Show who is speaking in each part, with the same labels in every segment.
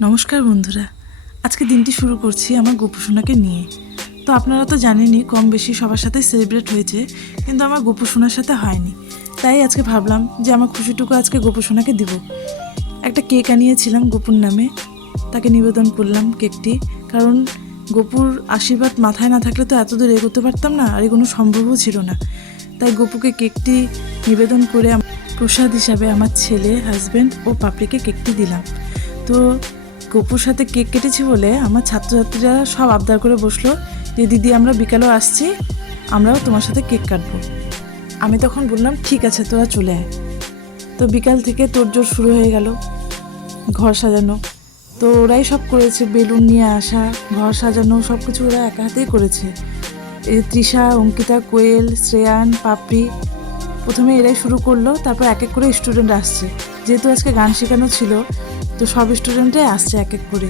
Speaker 1: নমস্কার বন্ধুরা। আজকে দিনটি শুরু করছি আমার গোপুসোনাকে নিয়ে। তো আপনারা তো জানেনই, কম বেশি সবার সাথে সেলিব্রেট হয়েছে, কিন্তু আমার গোপুসোনার সাথে হয়নি। তাই আজকে ভাবলাম যে আমার খুশিটুকু আজকে গোপুসোনাকে দিব। একটা কেক আনিয়েছিলাম গোপুর নামে। তাকে নিবেদন করলাম কেকটি, কারণ গোপুর আশীর্বাদ মাথায় না থাকলে তো এত দূর এগোতে পারতাম না, আর এগুলো সম্ভবও ছিল না। তাই গোপুকে কেকটি নিবেদন করে প্রসাদ হিসাবে আমার ছেলে হাজব্যান্ড ও পাপড়িকে কেকটি দিলাম। তো গপুর সাথে কেক কেটেছি বলে আমার ছাত্রছাত্রীরা সব আবদার করে বসল যে, দিদি, আমরা বিকালেও আসছি, আমরাও তোমার সাথে কেক কাটবো। আমি তখন বললাম, ঠিক আছে, তোরা চলে আয়। তো বিকাল থেকে তোড়জোড় শুরু হয়ে গেল, ঘর সাজানো। তো ওরাই সব করেছে, বেলুন নিয়ে আসা, ঘর সাজানো সব কিছু ওরা একা হাতেই করেছে। তৃষা, অঙ্কিতা, কোয়েল, শ্রেয়ান, পাপড়ি, প্রথমে এরাই শুরু করল, তারপর এক এক করে স্টুডেন্ট আসছে। যেহেতু আজকে গান শেখানো ছিল তো সব স্টুডেন্টরাই আসছে এক এক করে।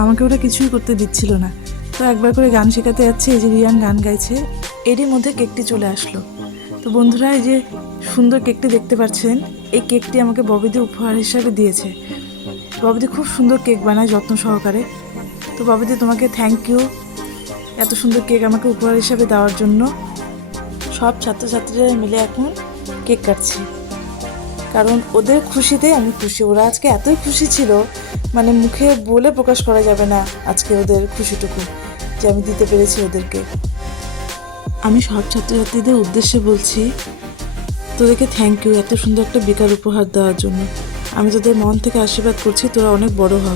Speaker 1: আমাকে ওরা কিছুই করতে দিচ্ছিল না। তো একবার করে গান শেখাতে যাচ্ছে, এই যে রিয়ান গান গাইছে, এরই মধ্যে কেকটি চলে আসলো। তো বন্ধুরা, এই যে সুন্দর কেকটি দেখতে পাচ্ছেন, এই কেকটি আমাকে ববিদি উপহার হিসাবে দিয়েছে। ববিদি খুব সুন্দর কেক বানায় যত্ন সহকারে। তো ববিদি, তোমাকে থ্যাংক ইউ এত সুন্দর কেক আমাকে উপহার হিসাবে দেওয়ার জন্য। সব ছাত্রছাত্রীরা মিলে এখন কেক কাটছি। কারণ ওদের খুশিতে আমি খুশি। ওরা আজকে এতই খুশি ছিল মানে মুখে বলে প্রকাশ করা যাবে না আজকে ওদের খুশিটুকু যে আমি দিতে পেরেছি ওদেরকে। আমি সব ছাত্রছাত্রীদের উদ্দেশ্যে বলছি, তোদেরকে থ্যাংক ইউ এত সুন্দর একটা বিকাল উপহার দেওয়ার জন্য। আমি তোদের মন থেকে আশীর্বাদ করছি, তোরা অনেক বড় হ।